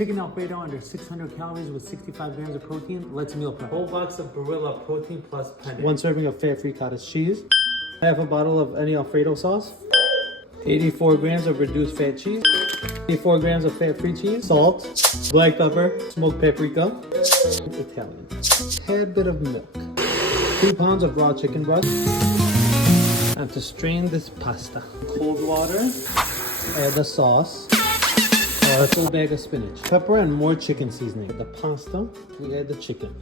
Chicken Alfredo under 600 calories with 65 grams of protein. Let's meal prep. Whole box of Barilla protein plus penne. 1 serving of fat-free cottage cheese. Half a bottle of any Alfredo sauce. 84 grams of reduced fat cheese. 84 grams of fat-free cheese. Salt. Black pepper. Smoked paprika. Italian. Tad bit of milk. 2 pounds of raw chicken breast. And to strain this pasta. Cold water. Add the sauce. A full bag of spinach. Pepper and more chicken seasoning. The pasta, we add the chicken.